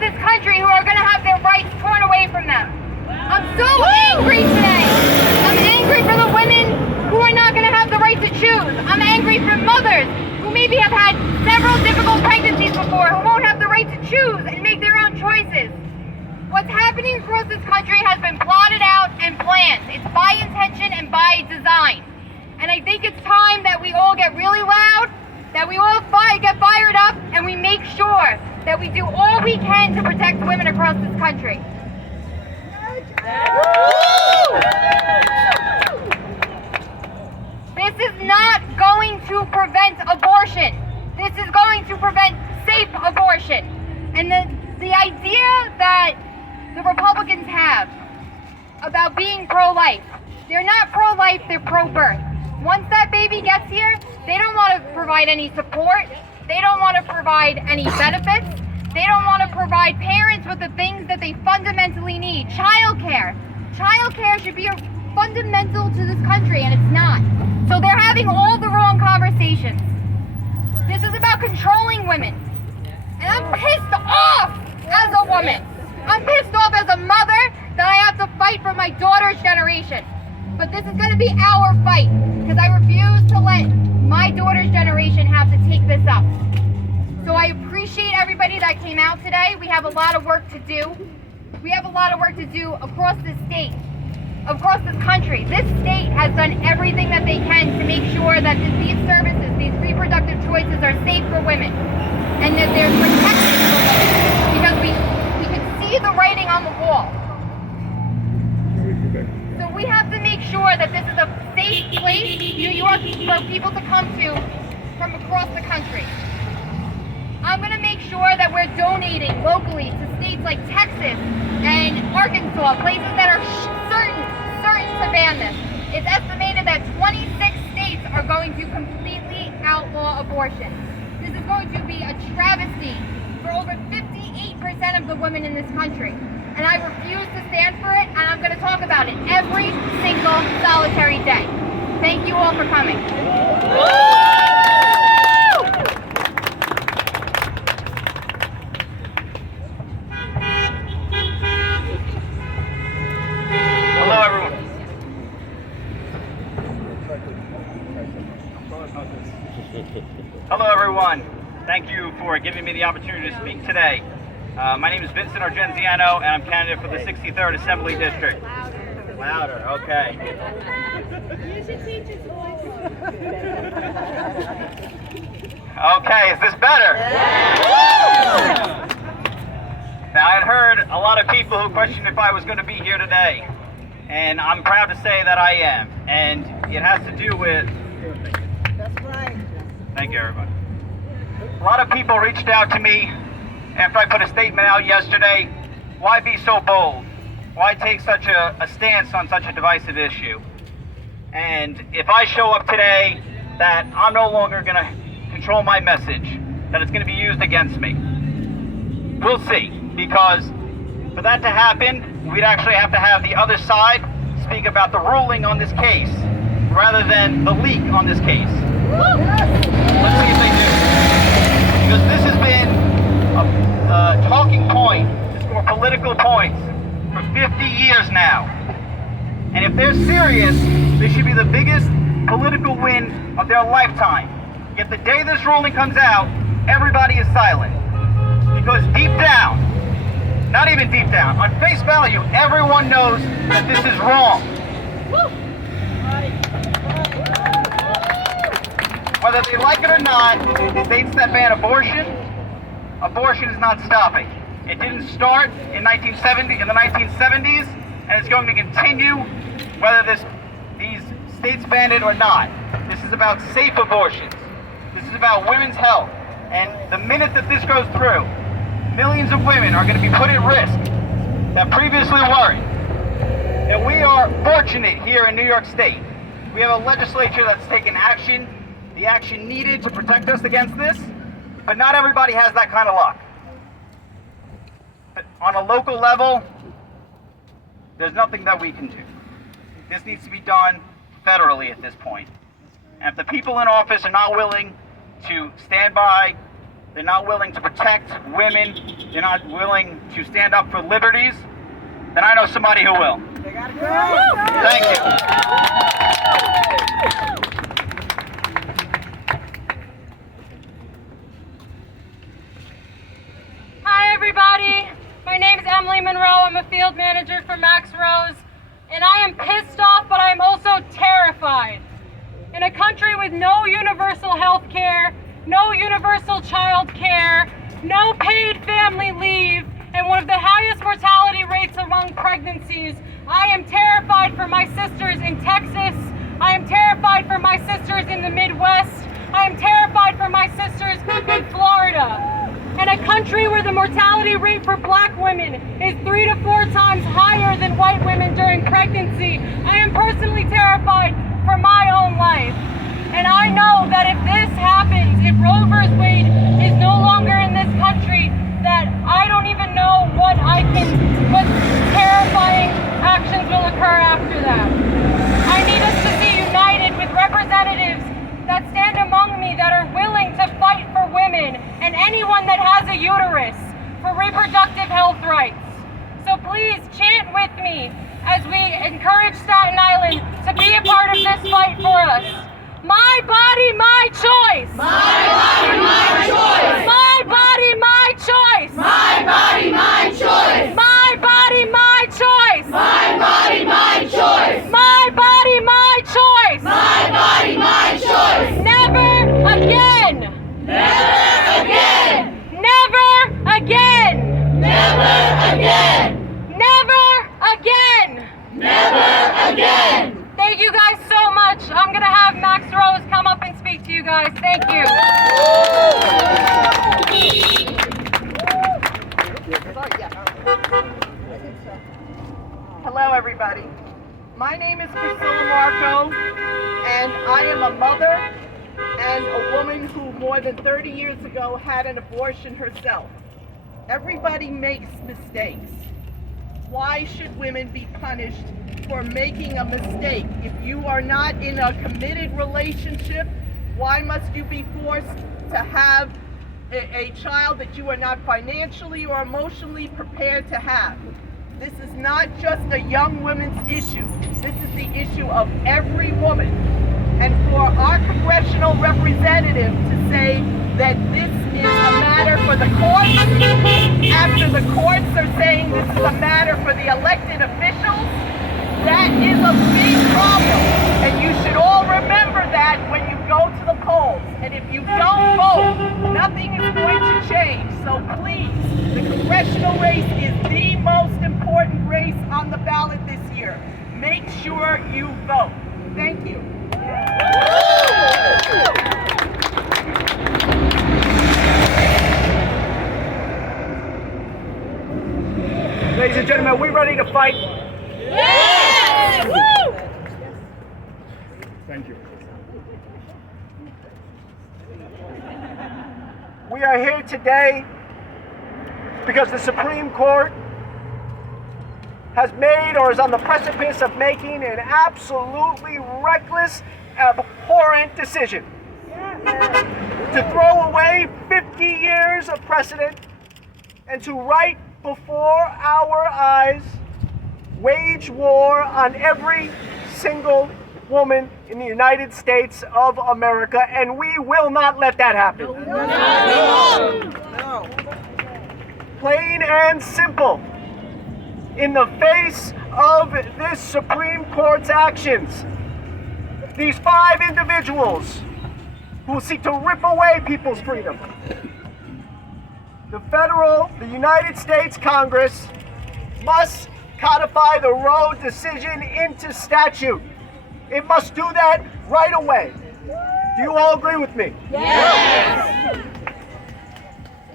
this country who are going to have their rights torn away from them. I'm so angry today. I'm angry for the women who are not going to have the right to choose. I'm angry for mothers who maybe have had several difficult pregnancies before, who won't have the right to choose and make their own choices. What's happening across this country has been plotted out and planned. It's by intention and by design. And I think it's time that we all get really loud, that we all get fired up, and we make sure that we do all we can to protect women across this country. This is not going to prevent abortion. This is going to prevent safe abortion. And the idea that the Republicans have about being pro-life, they're not pro-life, they're pro-birth. Once that baby gets here, they don't want to provide any support. They don't want to provide any benefits. They don't want to provide parents with the things that they fundamentally need. Childcare. Childcare should be fundamental to this country, and it's not. So they're having all the wrong conversations. This is about controlling women. And I'm pissed off as a woman. I'm pissed off as a mother that I have to fight for my daughter's generation. But this is going to be our fight, because I refuse to let my daughter's generation have to take this up. So I appreciate everybody that came out today. We have a lot of work to do. We have a lot of work to do across the state, across this country. This state has done everything that they can to make sure that these services, these reproductive choices are safe for women and that they're protected for women, because we can see the writing on the wall. So we have to make sure that this is a safe place, New York, for people to come to from across the country. I'm going to make sure that we're donating locally to states like Texas and Arkansas, places that are certain to ban this. It's estimated that 26 states are going to completely outlaw abortion. This is going to be a travesty for over 58% of the women in this country. And I refuse to stand for it, and I'm going to talk about it every single solitary day. Thank you all for coming. Hello, everyone. Hello, everyone. Thank you for giving me the opportunity to speak today. My name is Vincent Argenziano, and I'm candidate for the 63rd Assembly District. Louder, okay. You should teach his voice. Okay, is this better? Now, I had heard a lot of people who questioned if I was going to be here today, and I'm proud to say that I am. And it has to do with... That's right. Thank you, everybody. A lot of people reached out to me after I put a statement out yesterday. Why be so bold? Why take such a stance on such a divisive issue? And if I show up today that I'm no longer going to control my message, that it's going to be used against me, we'll see. Because for that to happen, we'd actually have to have the other side speak about the ruling on this case rather than the leak on this case. Let's see if they do. Because this has been a talking point for political points for 50 years now. And if they're serious, this should be the biggest political win of their lifetime. Yet the day this ruling comes out, everybody is silent. Because deep down, not even deep down, on face value, everyone knows that this is wrong. Whether they like it or not, states that ban abortion is not stopping. It didn't start in the 1970s, and it's going to continue whether these states ban it or not. This is about safe abortions. This is about women's health. And the minute that this goes through, millions of women are going to be put at risk that previously weren't. And we are fortunate here in New York State. We have a legislature that's taken action, the action needed to protect us against this, but not everybody has that kind of luck. But on a local level, there's nothing that we can do. This needs to be done federally at this point. And if the people in office are not willing to stand by they're not willing to protect women, they're not willing to stand up for liberties, then I know somebody who will. They gotta go. Thank you. Hi everybody, my name is Emily Monroe. I'm a field manager for Max Rose, and I am pissed off, but I am also terrified. In a country with no universal health care, no universal child care, no paid family leave, and one of the highest mortality rates among pregnancies, I am terrified for my sisters in Texas. I am terrified for my sisters in the Midwest. I am terrified for my sisters in Florida. In a country where the mortality rate for black women is 3 to 4 times higher than white women during pregnancy, I am personally terrified for my own life. And I know that if this happens, if Roe v. Wade is no longer in this country, that I don't even know what terrifying actions will occur after that. I need us to be united with representatives that stand among me that are willing to fight for women and anyone that has a uterus for reproductive health rights. So please chant with me as we encourage Staten Island to be a part of this fight for us. My body, my choice. My body, my choice. My body, my choice. My body, my choice. My body, my choice. My body, my choice. My body, my choice. My body, my choice. Never again. Never again. Never again. Never again. Never again. Never again. Thank you guys so much. I'm gonna have Max Rose come up and speak to you guys. Thank you. Hello, everybody. My name is Priscilla Marco, and I am a mother and a woman who more than 30 years ago had an abortion herself. Everybody makes mistakes. Why should women be punished for making a mistake? If you are not in a committed relationship, why must you be forced to have a child that you are not financially or emotionally prepared to have? This is not just a young woman's issue. This is the issue of every woman. And for our congressional representative to say that this is a matter for the courts, after the courts are saying this is a matter for the elected officials, that is a big problem. And you should all remember that when you go to the polls. And if you don't vote, nothing is going to change. So please, the congressional race is the most important race on the ballot this year. Make sure you vote. Thank you. Ladies and gentlemen, are we ready to fight? Yes! Woo! Thank you. We are here today because the Supreme Court has made or is on the precipice of making an absolutely reckless, abhorrent decision to throw away 50 years of precedent and to right before our eyes wage war on every single woman in the United States of America, and we will not let that happen. No. Plain and simple. In the face of this Supreme Court's actions, these 5 individuals who will seek to rip away people's freedom, the United States Congress must codify the Roe decision into statute. It must do that right away. Do you all agree with me? Yes!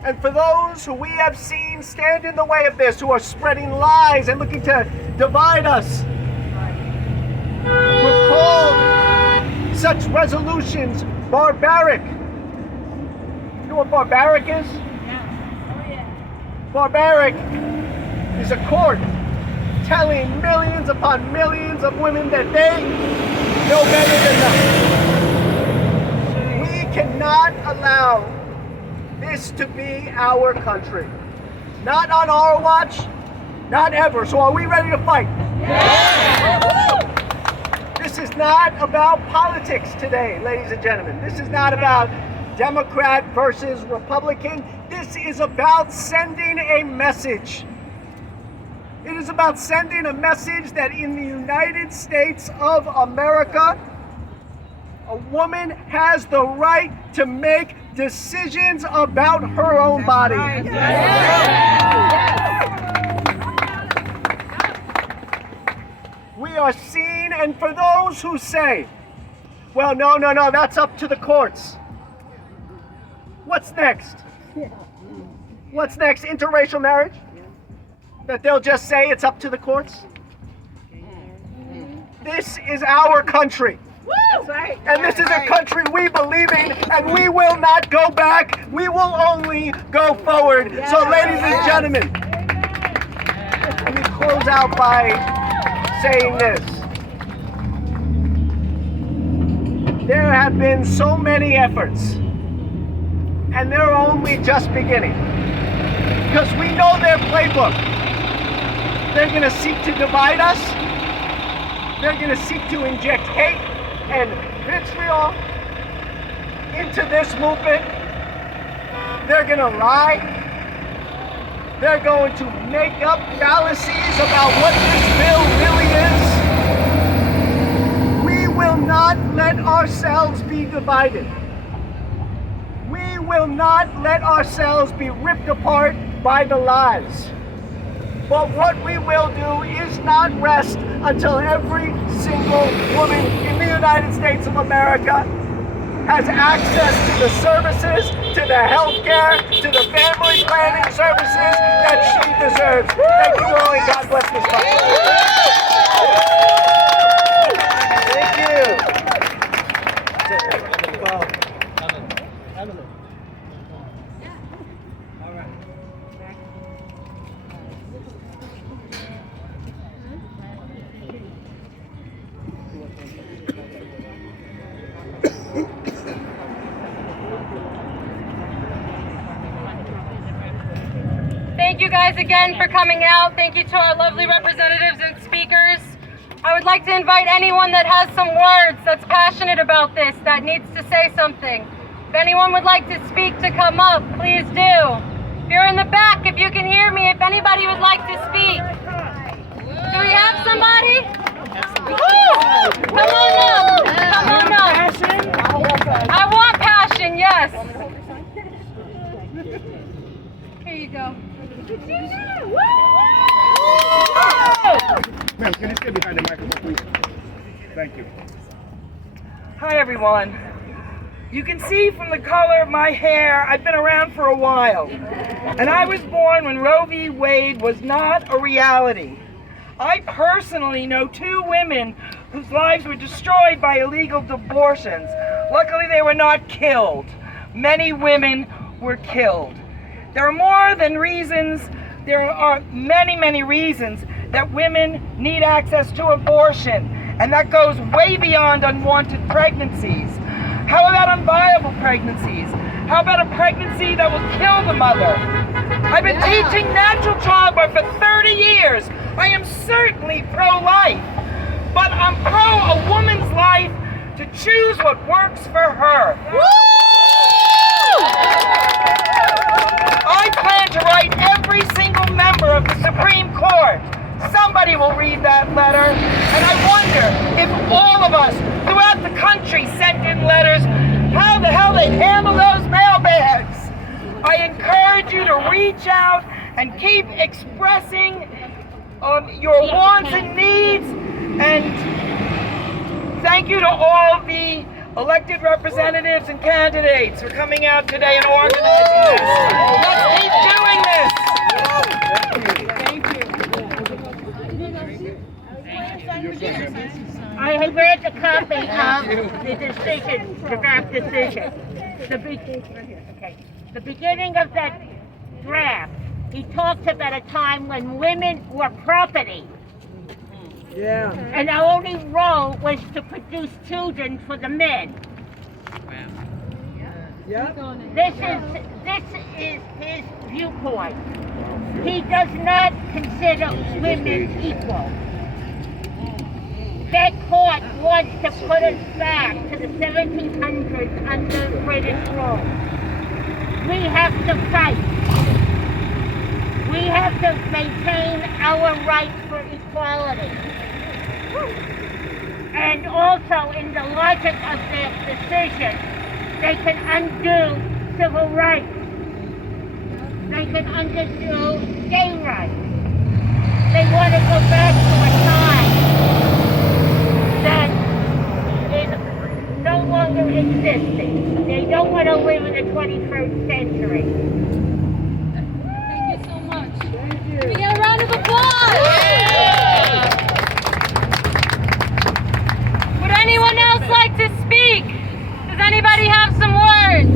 And for those who we have seen stand in the way of this, who are spreading lies and looking to divide us, who have called such resolutions barbaric. You know what barbaric is? Barbaric is a court telling millions upon millions of women that they know better than them. We cannot allow this to be our country. Not on our watch, not ever. So are we ready to fight? This is not about politics today, ladies and gentlemen. This is not about Democrat versus Republican. This is about sending a message. It is about sending a message that in the United States of America, a woman has the right to make decisions about her own body. We are seen, and for those who say, well, no, that's up to the courts. What's next? What's next? Interracial marriage? That they'll just say it's up to the courts? This is our country. That's right. And this is a country we believe in, and we will not go back. We will only go forward. So, ladies and gentlemen, let me close out by saying this. There have been so many efforts, and they're only just beginning. Because we know their playbook. They're going to seek to divide us. They're going to seek to inject hate and vitriol into this movement. They're going to lie. They're going to make up fallacies about what this bill really is. We will not let ourselves be divided. We will not let ourselves be ripped apart by the lies. But what we will do is not rest until every single woman in the United States of America has access to the services, to the health care, to the family planning services that she deserves. Thank you all, and God bless this country. Thank you. Thank you guys again for coming out. Thank you to our lovely representatives and speakers. I would like to invite anyone that has some words, that's passionate about this, that needs to say something. If anyone would like to speak, to come up, please do. If you're in the back, if you can hear me, if anybody would like to speak. Do we have somebody? Woo! Come on up. Come on up. I want passion, yes. Here you go. Ma'am, can you stay behind the microphone, please? Thank you. Hi, everyone. You can see from the color of my hair, I've been around for a while. And I was born when Roe v. Wade was not a reality. I personally know 2 women whose lives were destroyed by illegal abortions. Luckily, they were not killed. Many women were killed. There are more than reasons, there are many, many reasons that women need access to abortion. And that goes way beyond unwanted pregnancies. How about unviable pregnancies? How about a pregnancy that will kill the mother? I've been teaching natural childbirth for 30 years. I am certainly pro-life, but I'm pro a woman's life to choose what works for her. I plan to write every single member of the Supreme Court. Somebody will read that letter, and I wonder if all of us throughout the country sent in letters, how the hell they'd handle those mailbags. I encourage you to reach out and keep expressing your wants and needs, and thank you to all the elected representatives and candidates for coming out today and organizing this. Let's keep doing this. I have read the copy of the decision, the draft decision. The beginning of that draft, he talks about a time when women were property. Yeah. And our only role was to produce children for the men. This is his viewpoint. He does not consider women equal. That court wants to put us back to the 1700s under British rule. We have to fight. We have to maintain our right for equality. And also, in the logic of their decision, they can undo civil rights. They can undo gay rights. They want to go back to a time that is no longer existing. They don't want to live in the 21st century. Thank you so much. Can we get a round of applause? Would anyone else like to speak? Does anybody have some words?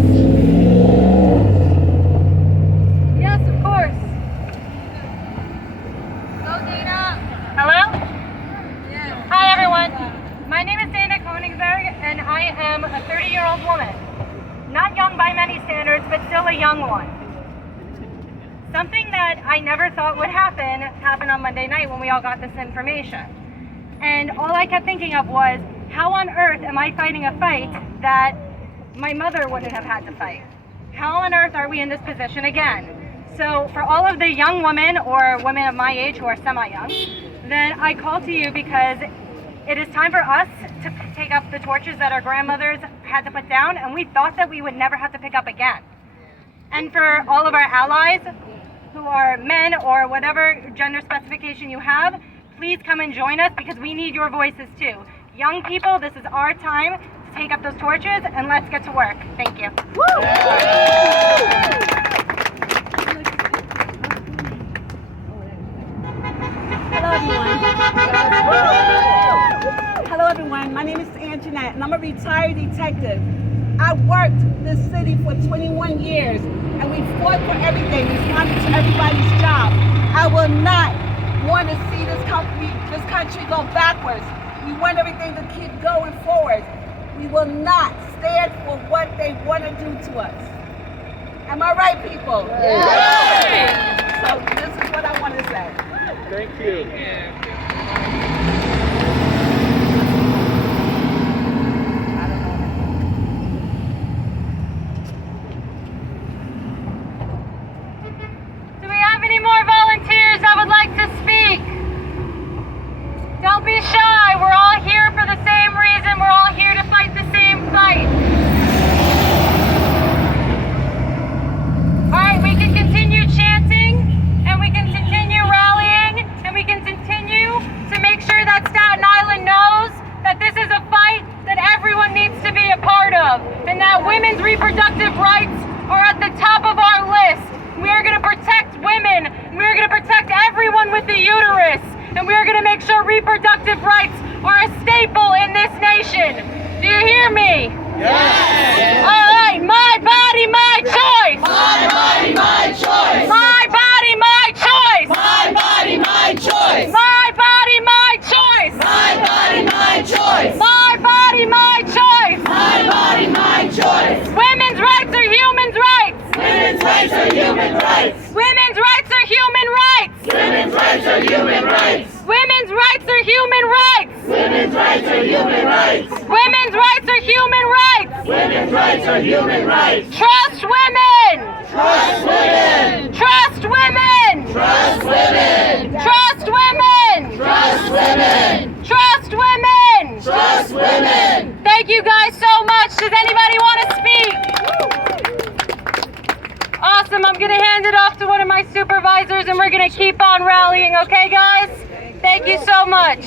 Yes, of course. Go, Dana. Hello? Yeah. Hi, everyone. My name is Dana Koenigsberg, and I am a 30-year-old woman. Not young by many standards, but still a young one. Something that I never thought would happen happened on Monday night when we all got this information. And all I kept thinking of was, how on earth am I fighting a fight that my mother wouldn't have had to fight? How on earth are we in this position again? So for all of the young women or women of my age who are semi-young, then I call to you because it is time for us to take up the torches that our grandmothers had to put down, and we thought that we would never have to pick up again. And for all of our allies who are men or whatever gender specification you have, please come and join us because we need your voices too. Young people, this is our time to take up those torches and let's get to work. Thank you. Hello everyone. Hello everyone. My name is Anjanette and I'm a retired detective. I worked this city for 21 years and we fought for everything, responded to everybody's job. I will not want to see this country go backwards. We want everything to keep going forward. We will not stand for what they want to do to us. Am I right, people? Yes. So this is what I want to say. Thank you. Do we have any more volunteers that would like to speak? Don't be shy. We're all here for the same reason. We're all here to fight the same fight. All right, we can continue chanting, and we can continue rallying, and we can continue to make sure that Staten Island knows that this is a fight that everyone needs to be a part of, and that women's reproductive rights are at the top of our list. We are going to protect women. We are going to protect everyone with the uterus. And we are going to make sure reproductive rights are a staple in this nation. Do you hear me? Yes. All right, my body, my choice. My body, my choice. My body, my choice. My body, my choice. My body, my choice. My body, my choice. My body, my choice. My body, my choice. Women's rights are human rights. Women's rights are human rights. Women's rights are human rights. Women's rights are human rights. Women's rights are human rights. Women's rights are human rights. Women's rights are human rights. Women's rights are human rights. Trust women. Trust women. Trust women. Trust women. Trust women. Trust women. Trust women. Trust women. Thank you guys so much. Does anybody want to speak? Awesome. I'm going to hand it off to one of my supervisors and we're going to keep on rallying, okay guys? Thank you so much.